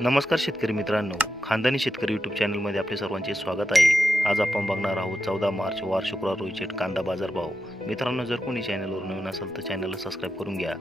नमस्कार शेतकरी मित्रांनो, खानदानी शेतकरी यूट्यूब चॅनलमध्ये आपले सर्वांचे स्वागत आहे। आज आपण बघणार आहोत 14 मार्च वार शुक्रवार रोजीचे कांदा बाजारभाव। मित्रांनो, जर कोणी चॅनलवर नवीन असेल तर चॅनलला सबस्क्राईब करून घ्या।